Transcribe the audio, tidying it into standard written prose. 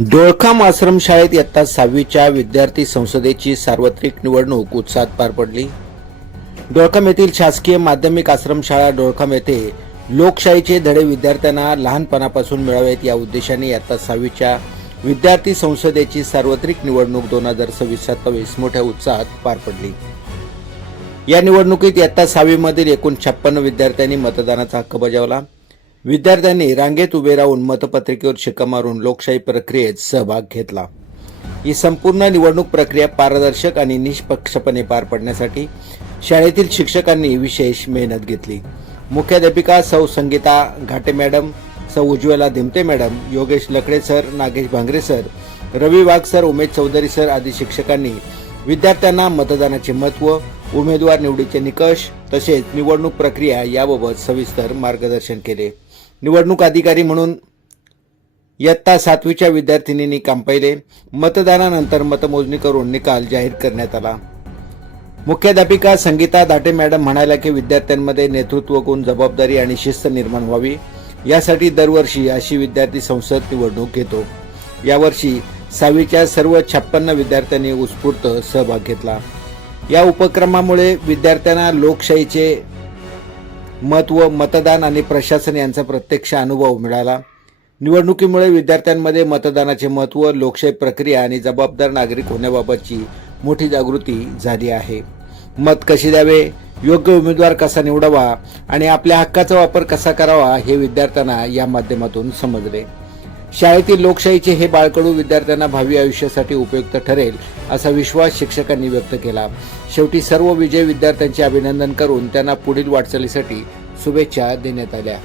डोळखाम आश्रमशाळेत इयत्ता 6वीच्या विद्यार्थी संसदेची सार्वत्रिक निवडणूक उत्साहात पार पडली। डोळखाम येथील शासकीय माध्यमिक आश्रमशाळा डोळखाम येथे लोकशाहीचे धडे विद्यार्थ्यांना लहानपणापासून मिळावेत या उद्देशाने इयत्ता 6वीच्या विद्यार्थी संसदेची सार्वत्रिक निवडणूक 2026-27 मोठ्या उत्साहात पार पडली। या निवडणुकीत इयत्ता 6वी मधील एकूण 56 विद्यार्थ्यांनी मतदानाचा हक्क बजावला। विद्यार्थ्यांनी रांगेत उभे राहून मतपत्रिकेवर शिक्का मारून लोकशाही प्रक्रियेत सहभाग घेतला। ही संपूर्ण निवडणूक प्रक्रिया पारदर्शक आणि निष्पक्षपणे पार पाडण्यासाठी शाळेतील शिक्षकांनी विशेष मेहनत घेतली। मुख्याध्यापिका सौ संगीता घाटे मॅडम, सौ Ujjwala Dhimte madam, Yogesh Lakde sir, Nagesh Bhangre sir, Ravi Wagh sir, Umesh Chaudhari sir आदी शिक्षकांनी विद्यार्थ्यांना मतदानाचे महत्त्व, उमेदवार निवडीचे निकष तसेच निवडणूक प्रक्रिया याबाबत सविस्तर मार्गदर्शन केले। निवडणूक अधिकारी म्हणून इयत्ता 7वीच्या विद्यार्थिनींनी काम पाहिले। मतदानानंतर मतमोजणी करून निकाल जाहीर करण्यात आला। मुख्याध्यापिका संगीता घाटे मॅडम म्हणाल्या की विद्यार्थ्यांमध्ये नेतृत्व गुण, जबाबदारी आणि शिस्त निर्माण व्हावी यासाठी दरवर्षी अशी विद्यार्थी संसद निवडणूक घेतो। यावर्षी 6वीच्या सर्व 56 विद्यार्थ्यांनी उत्स्फूर्त सहभाग घेतला। या उपक्रमामुळे विद्यार्थ्यांना लोकशाहीचे महत्त्व, मतदान आणि प्रशासन यांचा प्रत्यक्ष अनुभव मिळाला। निवडणुकीमुळे विद्यार्थ्यांमध्ये मतदानाचे महत्त्व, लोकशाही प्रक्रिया आणि जबाबदार नागरिक होण्याबाबतची मोठी जागृती झाली आहे। मत कसे द्यावे, योग्य उमेदवार कसा निवडावा आणि आपल्या हक्काचा वापर कसा करावा हे विद्यार्थ्यांना या माध्यमातून समजले। शाळेतील लोकशाहीचे हे बाळकडू विद्यार्थ्यांना भावी आयुष्यासाठी उपयुक्त ठरेल असा विश्वास शिक्षकांनी व्यक्त केला। शेवटी सर्व विजयी विद्यार्थ्यांचे अभिनंदन करून त्यांना पुढील वाटचालीसाठी शुभेच्छा देण्यात आल्या।